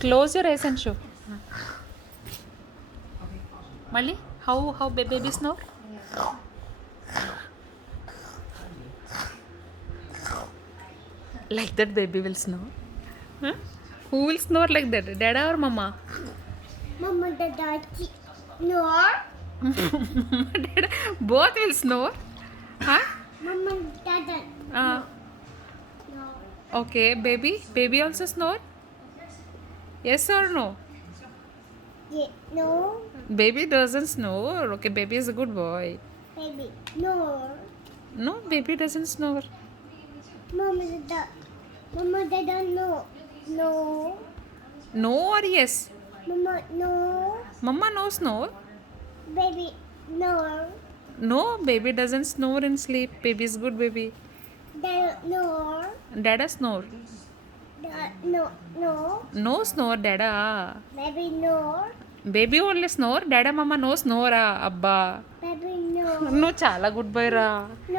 Close your eyes and show. Mali, how baby snore? Like that baby will snore? Huh? Who will snore like that? Dada or mama? Mama, Dada, Snore. Mama, dada, both will snore. Huh? Mama, Dada, Uh, no. okay, baby also snore? Yes or no? Yeah, no, Baby doesn't snore. Okay, baby is a good boy. baby, no. No, baby doesn't snore. Mama, Dada, Mama, Dada, no. No. No or yes? Mama, no. Mama no snore. Baby, no. No, baby doesn't snore in sleep. Baby is good baby. Dada, no. Dada snore. Dada, no, no. No snore, dada. Baby, no. Baby only snore. Dada mama no snore. Abba. Baby, no. No chala good boy ra.